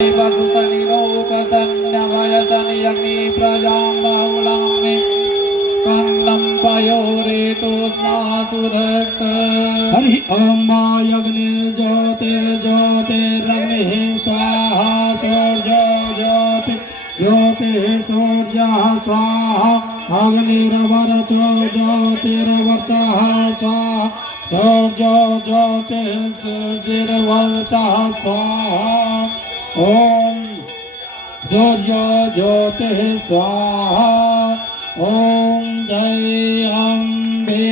वसुतनि लोकधन्यभयतनि यज्ञे प्रजां बहुलां कन्नं पयोरेतोस्मासु धत्त। हरि ओम मा यज्ञिर्ज्योतिर्ज्योतिरग्निः स्वाहा ज्योतिर्ज्योतिः स्वाहा अग्निरवरचो ज्योतिरवर्चः स्वाहा सूर्यज्योतिर्वर्चः स्वाहा ओम सूर्यज्योतिः स्वाहा ओम जय अम्बे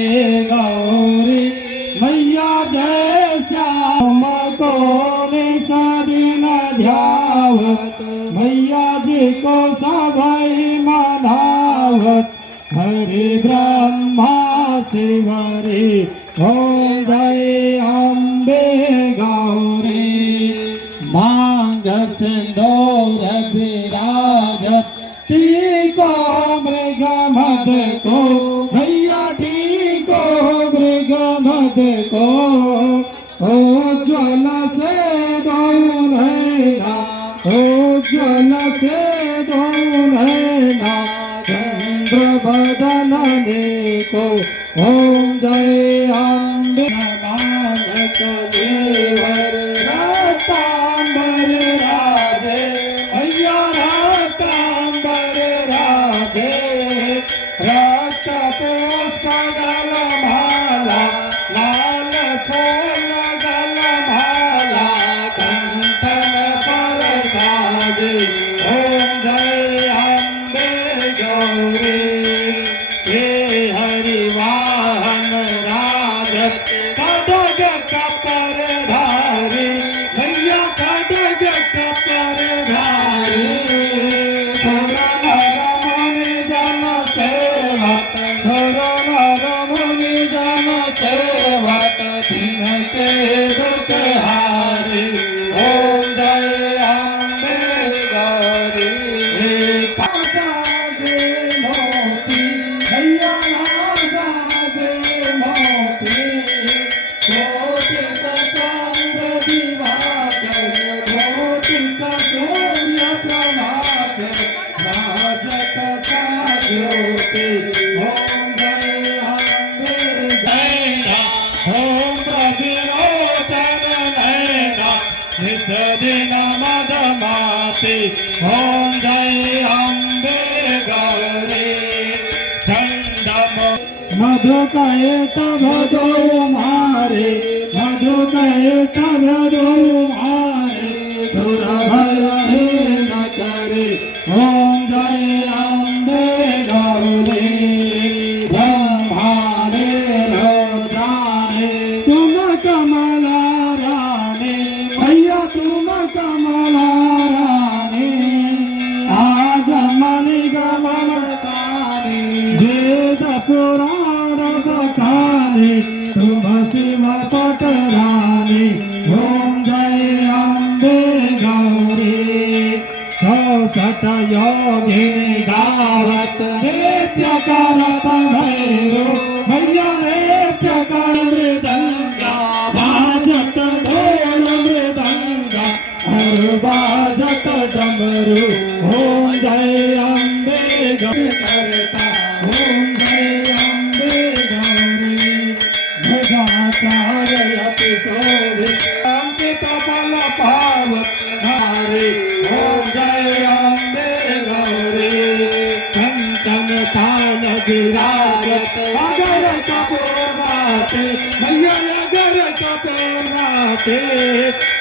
गौरी मैया जय श्याम को निसदिन ध्यावत मैया जी को सभई मनावत हरि ब्रह्मा शिवरी ओम जय अम्बे गौरी मांगत सिंदूर विराजत टीको मृग मद को भैया टीको मृग मद को ज्वल से दौलना ज्वल से दौलना चंद्र बदन को ओम जय अम्बे नानक देवर रातांबर राधे भैया रातांबर राधे रक्त पुष्प गल माला लाल फूल गल माला कंठन पर साजे ओम जय अम्बे गौरी हे हरि वाहन राजत खड्ग कपर धारी भैया खड्ग कपर धारी मुनि जन सेवक मुनि जन सेवक दिन के दुख हारी ओम जय अम्बे गौरी काका दे मोती भैया राजा दे मोती कोटिक चंद्र दिवाकर कोटिक सूर्य प्रभाकर राजत का ज्योति ओम जय अम्बे नैना ओम प्रतिरोचन नैना निस दिन मद माते ओम जय अम्बे गौरी चंदम मधु कहे तब दो मारे मधु कहे तब दो मारे सुर भय न करे ओम जय अम्बे गौरी ब्रह्माणे रुद्राणे तुम कमला रानी भैया तुम कमला रानी आगमन गमन कानी वेद पुराण बखानी तुम शिव पटरानी ओम जय अम्बे गौरी सौसठ योगिनी गावत नृत्य करत भैरो भैया नृत्य कर मृदंगा बाजत ढोल मृदंगा हर बाजत डमरू ओम जय अम्बे गौरी करता ओम जय अम्बे गौरी भजाचार्यति शोभित अंकित फल पावत हरि ओम जय अम्बे गौरी कंचन थान विराजत अगर कपूराते भैया अगर कपूराते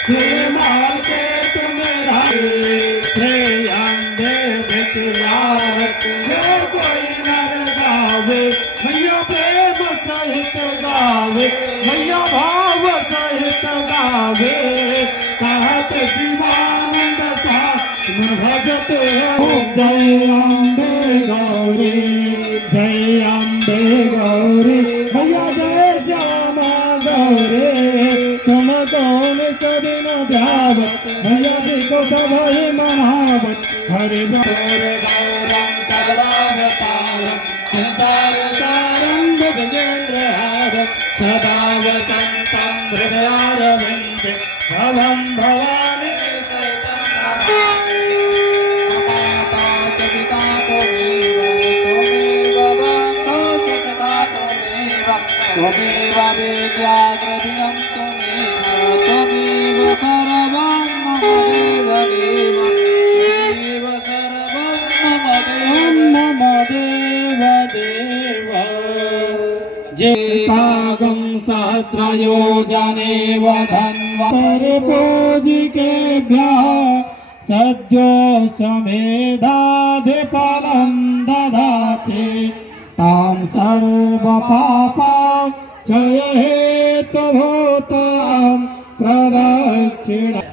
श्रीमान के तुम राहे अम्बे बिचलावत जो कोई नर गावे भैया प्रेम सहित गावे भैया भाव सहित गावे कहत शिवानंद सा भजत ओम जय अम्बे गौरी जय अम्बे गौरी भैया जय श्यामा गौरी तुम कौन सदिन ध्यावत भैया जी को सभई मनावत हरि गौरम करुणावतारम चिंतावतारम गजेंद्र हारम सदा वसंतं हृदयारविंदे भवं भवानी सर्वं मम देव देव देव सर्वं मम देव देव जेतागं सहस्रयोजनेव धन्वपूजिकेभ्यः सद्यो समेधाधिफलं ददाति तां सर्वपापा क्षयहेतुभूतां प्रदक्षिणा